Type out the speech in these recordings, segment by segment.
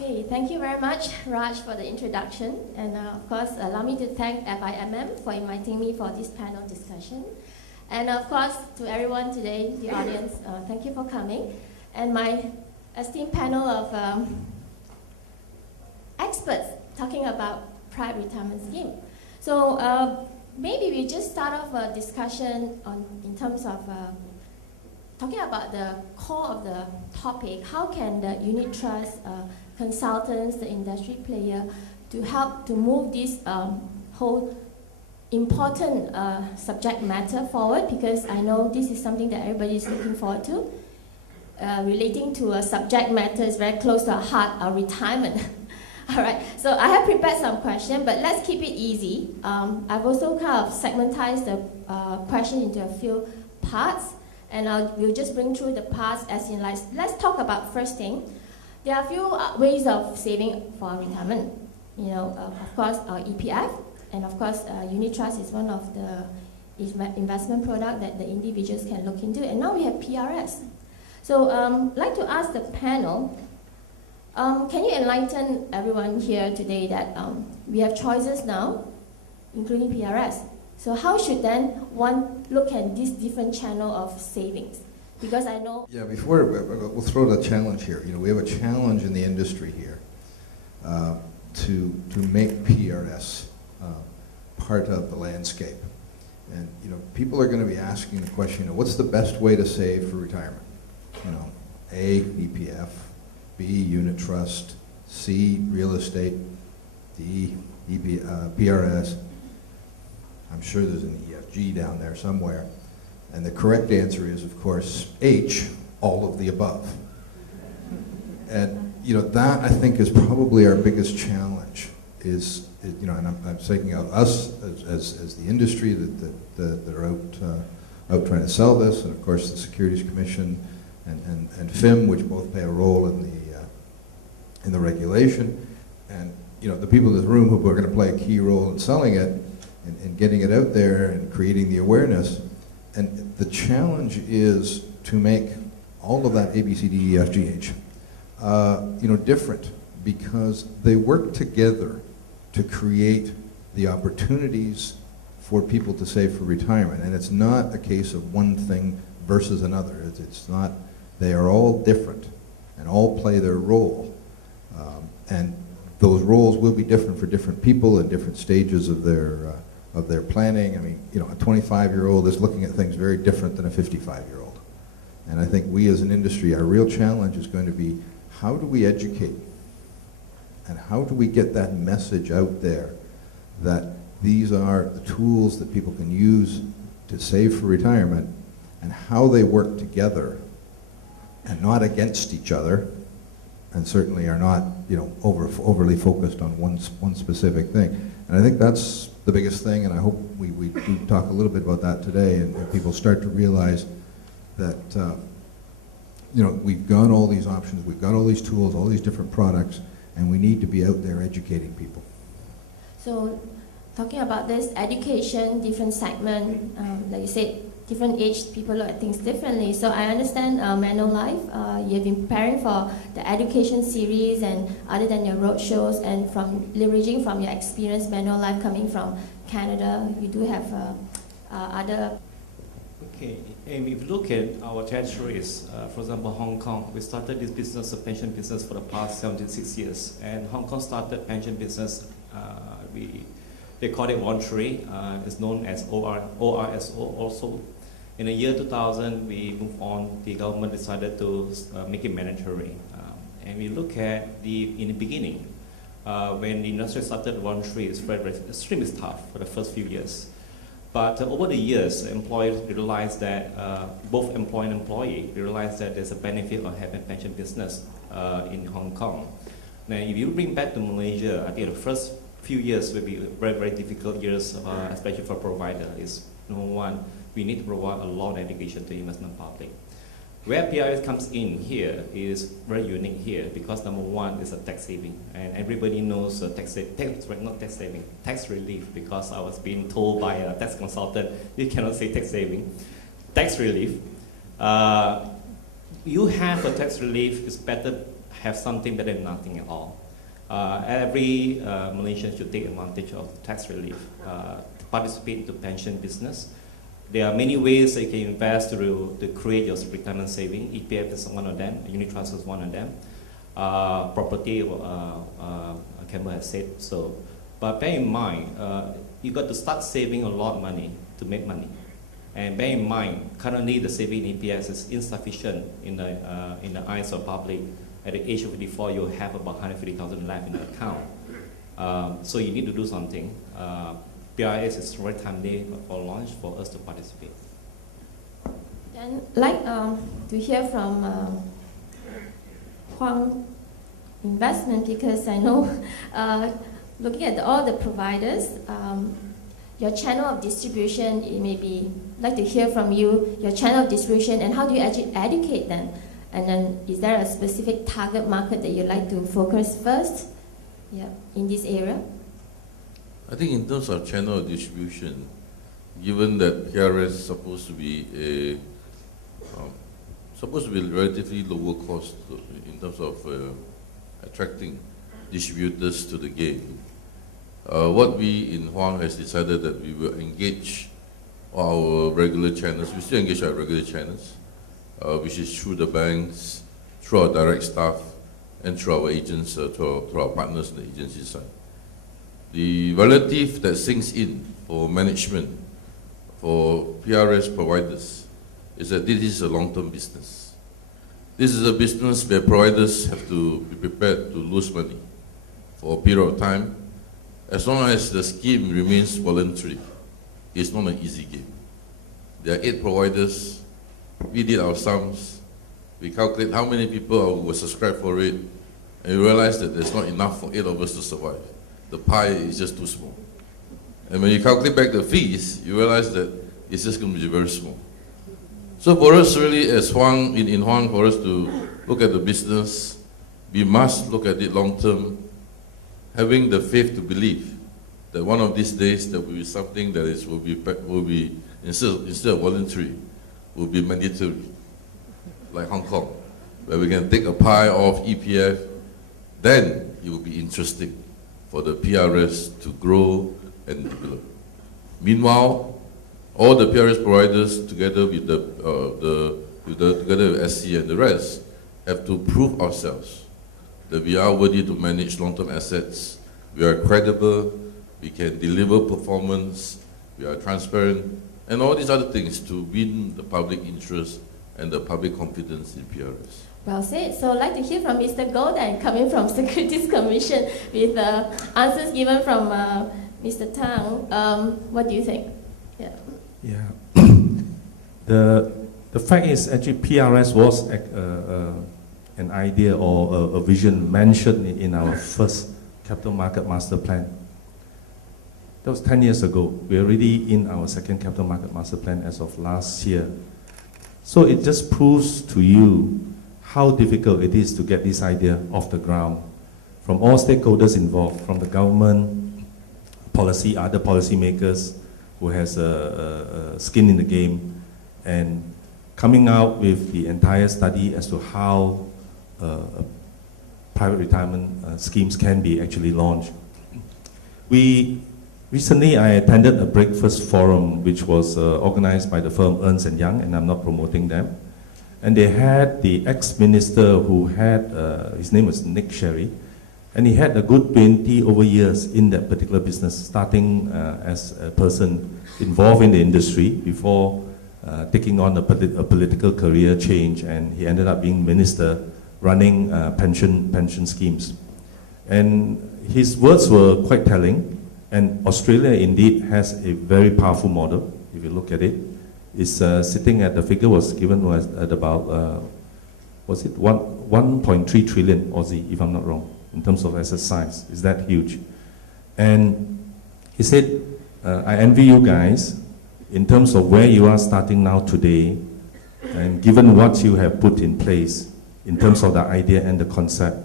Okay, thank you very much, Raj, for the introduction. And of course, allow me to thank FIMM for inviting me for this panel discussion. And of course, to everyone today, the audience, thank you for coming. And my esteemed panel of experts talking about private retirement scheme. So maybe we just start off a discussion in terms of talking about the core of the topic. How can the unit trust consultants, the industry player, to help to move this whole important subject matter forward? Because I know this is something that everybody is looking forward to. Relating to a subject matter is very close to our heart, retirement. All right, so I have prepared some questions, but let's keep it easy. I've also kind of segmentized the question into a few parts, and we'll just bring through the parts as in like, let's talk about first thing. There are a few ways of saving for retirement. You know, of course, EPF, and of course, unit trust is one of the investment product that the individuals can look into, and now we have PRS. So I'd like to ask the panel, can you enlighten everyone here today that we have choices now, including PRS. So how should then one look at this different channel of savings? Because I know... Yeah, before, we'll throw the challenge here. You know, we have a challenge in the industry here to make PRS part of the landscape. And, you know, people are going to be asking the question, you know, what's the best way to save for retirement? You know, A, EPF, B, unit trust, C, real estate, D, PRS. I'm sure there's an EFG down there somewhere. And the correct answer is, of course, H, all of the above. And, you know, that I think is probably our biggest challenge is you know, and I'm taking out us as the industry that are out trying to sell this, and of course the Securities Commission and FIM, which both play a role in the regulation, and you know, the people in this room who are going to play a key role in selling it and getting it out there and creating the awareness. And the challenge is to make all of that A, B, C, D, E, F, G, H, you know, different, because they work together to create the opportunities for people to save for retirement. And it's not a case of one thing versus another. It's not, they are all different and all play their role. And those roles will be different for different people in different stages of their planning. I mean, you know, a 25-year-old is looking at things very different than a 55-year-old. And I think we as an industry, our real challenge is going to be, how do we educate? And how do we get that message out there that these are the tools that people can use to save for retirement, and how they work together and not against each other, and certainly are not, you know, overly focused on one specific thing. And I think that's the biggest thing, and I hope we do talk a little bit about that today, and people start to realize that you know, we've got all these options, we've got all these tools, all these different products, and we need to be out there educating people. So, talking about this education, different segment, like you said, different age people look at things differently. So I understand Manulife, you've been preparing for the education series, and other than your road shows, and from leveraging from your experience, Manulife coming from Canada, you do have other... Okay, and if you look at our territories, for example, Hong Kong, we started this business, a pension business, for the past 76 years. And Hong Kong started pension business, they call it voluntary, it's known as ORSO also. In the year 2000, we moved on, the government decided to make it mandatory. And we look at in the beginning, when the industry started voluntary, it's very extremely tough for the first few years. But over the years, employers realized that, both employer and employee realized that there's a benefit of having pension business in Hong Kong. Now, if you bring back to Malaysia, I think the first few years will be very, very difficult years, especially for provider. Is number one, we need to provide a lot of education to investment public. Where PRS comes in here is very unique here, because number one is a tax saving, and everybody knows tax relief, because I was being told by a tax consultant, you cannot say tax saving. Tax relief. You have a tax relief, it's better have something better than nothing at all. Every Malaysian should take advantage of tax relief to participate in the pension business. There are many ways that you can invest to create your retirement saving. EPF is one of them. Unit trust is one of them. Property, Campbell has said so. But bear in mind, you got to start saving a lot of money to make money. And bear in mind, currently the saving in EPS is insufficient in the eyes of public. At the age of 54, you have about 150,000 left in the account. So you need to do something. PRS is right timely for launch for us to participate. And like to hear from Huang Investment, because I know looking at all the providers, your channel of distribution, it may be like to hear from you, your channel of distribution, and how do you actually educate them? And then is there a specific target market that you like to focus first in this area? I think in terms of channel of distribution, given that PRS is supposed to be relatively lower cost in terms of attracting distributors to the game, what we in Huang has decided that we will engage our regular channels. We still engage our regular channels, which is through the banks, through our direct staff, and through our agents, through our partners on the agency side. The relative that sinks in for management, for PRS providers, is that this is a long-term business. This is a business where providers have to be prepared to lose money for a period of time. As long as the scheme remains voluntary, it's not an easy game. There are 8 providers. We did our sums. We calculate how many people will subscribe for it, and we realize that there's not enough for 8 of us to survive. The pie is just too small. And when you calculate back the fees, you realize that it's just going to be very small. So for us really, as Huang, in Huang, for us to look at the business, we must look at it long term, having the faith to believe that one of these days there will be something that will be instead of voluntary, will be mandatory, like Hong Kong, where we can take a pie off EPF, then it will be interesting for the PRS to grow and develop. Meanwhile, all the PRS providers, together with together with SC and the rest, have to prove ourselves that we are worthy to manage long-term assets, we are credible, we can deliver performance, we are transparent, and all these other things to win the public interest and the public confidence in PRS. Well said. So I'd like to hear from Mr. Golden, coming from Securities Commission, with answers given from Mr. Tang. What do you think? Yeah. The fact is actually PRS was an idea or a vision mentioned in our first Capital Market Master Plan. That was 10 years ago. We're already in our second Capital Market Master Plan as of last year. So it just proves to you how difficult it is to get this idea off the ground from all stakeholders involved, from the government, other policymakers who has a skin in the game, and coming out with the entire study as to how private retirement schemes can be actually launched. Recently, I attended a breakfast forum which was organized by the firm Ernst & Young, and I'm not promoting them. And they had the ex-minister who had, his name was Nick Sherry, and he had a good 20 over years in that particular business, starting as a person involved in the industry before taking on a political career change, and he ended up being minister running pension schemes. And his words were quite telling, and Australia indeed has a very powerful model, if you look at it. It's sitting at, the figure was given at about, was it 1.3 trillion Aussie, if I'm not wrong, in terms of asset size. Is that huge? And he said, I envy you guys in terms of where you are starting now today, and given what you have put in place in terms of the idea and the concept,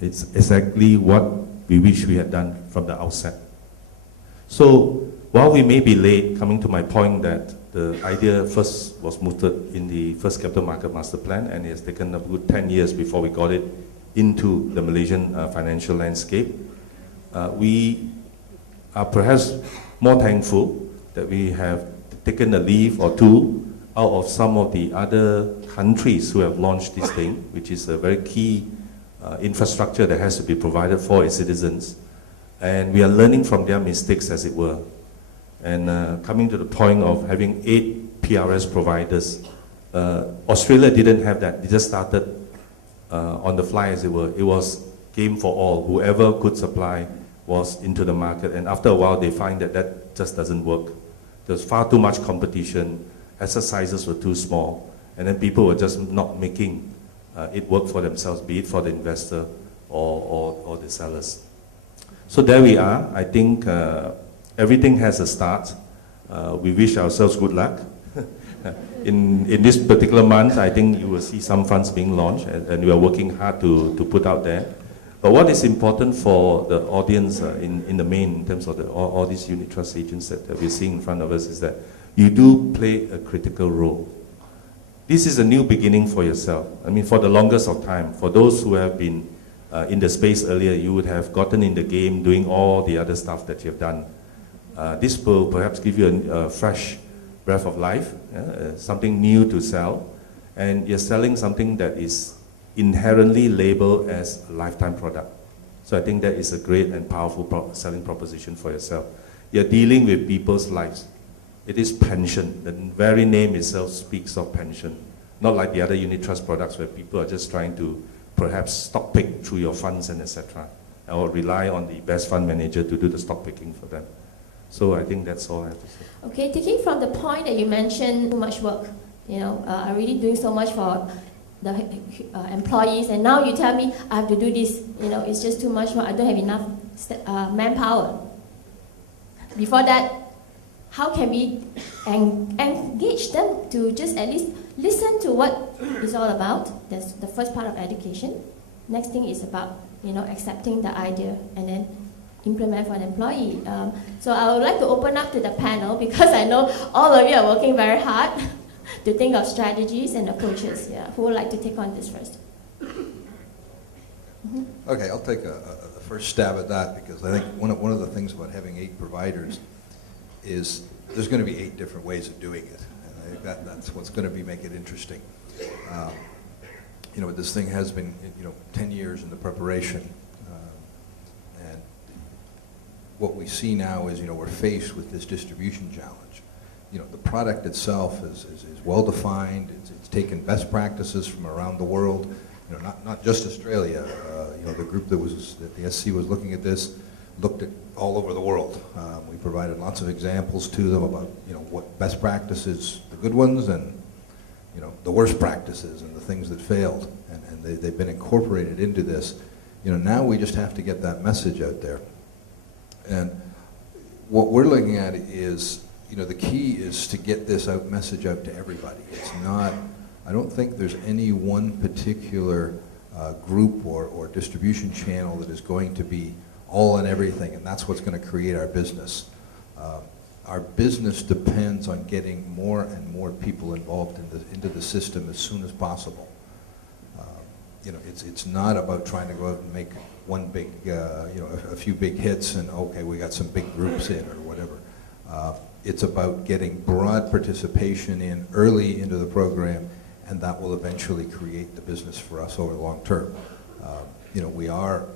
it's exactly what we wish we had done from the outset. So while we may be late, coming to my point that the idea first was mooted in the first Capital Market Master Plan, and it has taken a good 10 years before we got it into the Malaysian financial landscape. We are perhaps more thankful that we have taken a leaf or two out of some of the other countries who have launched this thing, which is a very key infrastructure that has to be provided for its citizens. And we are learning from their mistakes, as it were. And coming to the point of having 8 PRS providers, Australia didn't have that. They just started on the fly, as it were. It was game for all. Whoever could supply was into the market. And after a while, they find that that just doesn't work. There's far too much competition. Exercises were too small. And then people were just not making it work for themselves, be it for the investor or the sellers. So there we are. I think everything has a start. We wish ourselves good luck. In this particular month, I think you will see some funds being launched, and we are working hard to put out there. But what is important for the audience in the main, in terms of all these unit trust agents that we're seeing in front of us, is that you do play a critical role. This is a new beginning for yourself. I mean, for the longest of time, for those who have been in the space earlier, you would have gotten in the game doing all the other stuff that you've done. This will perhaps give you a fresh breath of life, something new to sell, and you're selling something that is inherently labeled as a lifetime product. So I think that is a great and powerful selling proposition for yourself. You're dealing with people's lives. It is pension. The very name itself speaks of pension. Not like the other unit trust products where people are just trying to perhaps stock pick through your funds and etc. Or rely on the best fund manager to do the stock picking for them. So I think that's all I have to say. Okay, taking from the point that you mentioned too much work, I'm really doing so much for the employees, and now you tell me I have to do this, it's just too much work, I don't have enough manpower. Before that, how can we engage them to just at least listen to what it's all about? That's the first part of education. Next thing is about, accepting the idea and then implement for an employee. So I would like to open up to the panel because I know all of you are working very hard to think of strategies and approaches. Yeah, who would like to take on this first? Mm-hmm. Okay, I'll take a first stab at that because I think one of the things about having 8 providers is there's going to be 8 different ways of doing it, and I think that's what's going to make it interesting. This thing has been 10 years in the preparation. And what we see now is, we're faced with this distribution challenge. The product itself is well defined. It's taken best practices from around the world. Not just Australia. The group that the SC was looking at this looked at all over the world. We provided lots of examples to them about what best practices, the good ones, and the worst practices and the things that failed, and they've been incorporated into this. Now we just have to get that message out there. And what we're looking at is, the key is to get this message out to everybody. It's not, I don't think there's any one particular group or distribution channel that is going to be all and everything, and that's what's going to create our business. Our business depends on getting more and more people involved into the system as soon as possible. It's not about trying to go out and make one big, a few big hits and okay, we got some big groups in or whatever. It's about getting broad participation in early into the program, and that will eventually create the business for us over the long term. We are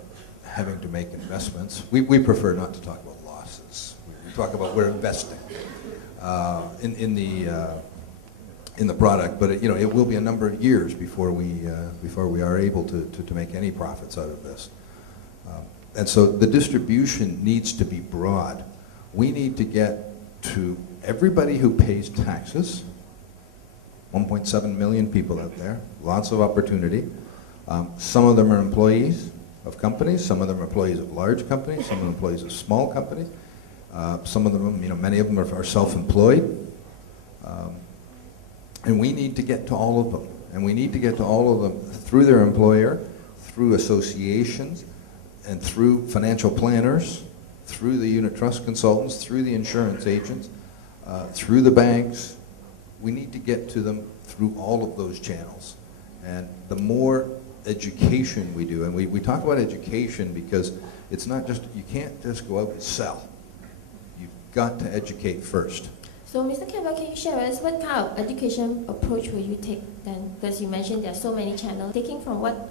having to make investments. We prefer not to talk about losses. We talk about we're investing in the product, but it will be a number of years before we are able to make any profits out of this. And so the distribution needs to be broad. We need to get to everybody who pays taxes. 1.7 million people out there, lots of opportunity. Some of them are employees of companies, some of them are employees of large companies, some of them are employees of small companies. Some of them, many of them are self-employed. And we need to get to all of them. And we need to get to all of them through their employer, through associations, and through financial planners, through the unit trust consultants, through the insurance agents, through the banks. We need to get to them through all of those channels. And the more education we do. And we talk about education because it's not just, you can't just go out and sell. You've got to educate first. So, Mr. Campbell, can you share with us what kind of education approach will you take then? Because you mentioned there are so many channels. Taking from what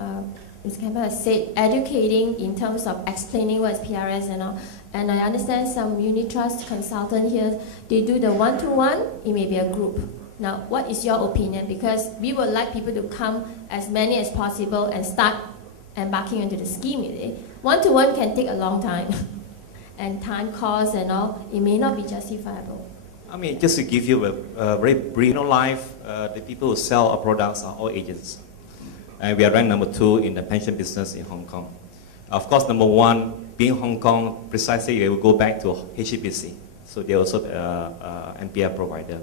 Mr. Campbell has said, educating in terms of explaining what is PRS and all. And I understand some unit trust consultant here, they do the one-to-one, it may be a group. Now, what is your opinion? Because we would like people to come as many as possible and start embarking into the scheme. One-to-one can take a long time. And time cost and all, it may not be justifiable. I mean, just to give you a very brief life, the people who sell our products are all agents. And we are ranked number 2 in the pension business in Hong Kong. Of course, number 1, being Hong Kong, precisely we will go back to HSBC. So they're also the NPF provider.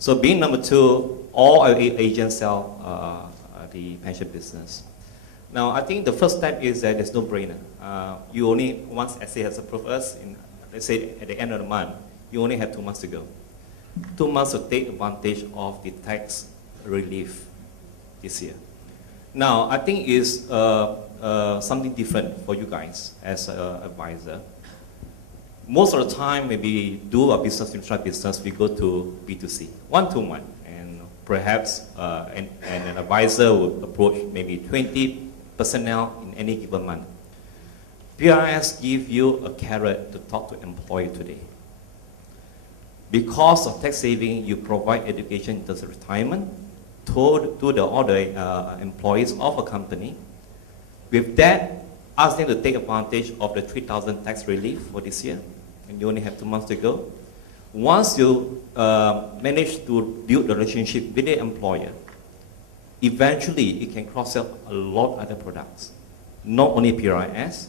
So being number 2, all our agents sell the pension business. Now, I think the first step is that there's no brainer. You only, once SA has approved us, let's say at the end of the month, you only have 2 months to go. 2 months to take advantage of the tax relief this year. Now, I think it's something different for you guys as an advisor. Most of the time, when we do a business insurance business, we go to B2C, one-to-one, and perhaps an advisor will approach maybe 20 personnel in any given month. PRS gives you a carrot to talk to employee today. Because of tax saving, you provide education in terms of retirement to all the employees of a company. With that, ask them to take advantage of the 3,000 tax relief for this year, and you only have 2 months to go. Once you manage to build the relationship with the employer, eventually you can cross-sell a lot of other products. Not only PRIS,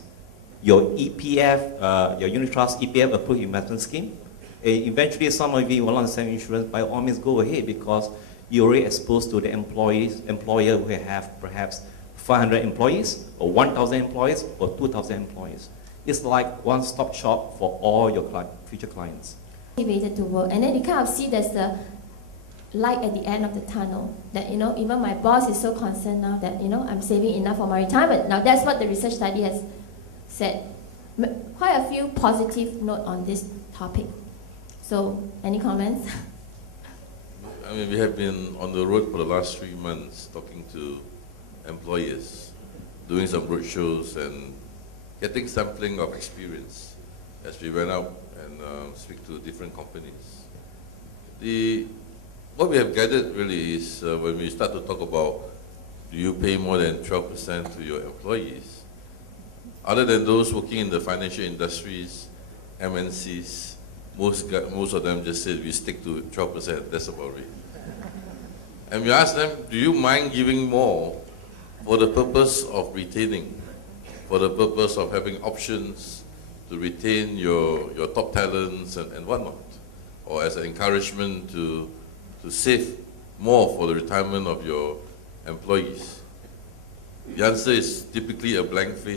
your EPF, your unit trust EPF approved investment scheme. Eventually, some of you will want to sell insurance, by all means go ahead, because you're already exposed to the employer who have perhaps 500 employees, or 1,000 employees, or 2,000 employees. It's like one-stop shop for all your future clients. Motivated to work, and then you kind of see there's the light at the end of the tunnel. That even my boss is so concerned now that I'm saving enough for my retirement. Now that's what the research study has said. Quite a few positive note on this topic. So, any comments? I mean, we have been on the road for the last 3 months talking to employers, doing some roadshows and getting sampling of experience as we went out and speak to different companies. What we have gathered really is when we start to talk about, do you pay more than 12% to your employees? Other than those working in the financial industries, MNCs, most of them just said we stick to 12%, that's about it. And we asked them, do you mind giving more for the purpose of retaining, for the purpose of having options to retain your top talents and whatnot, or as an encouragement to save more for the retirement of your employees? The answer is typically a blank face.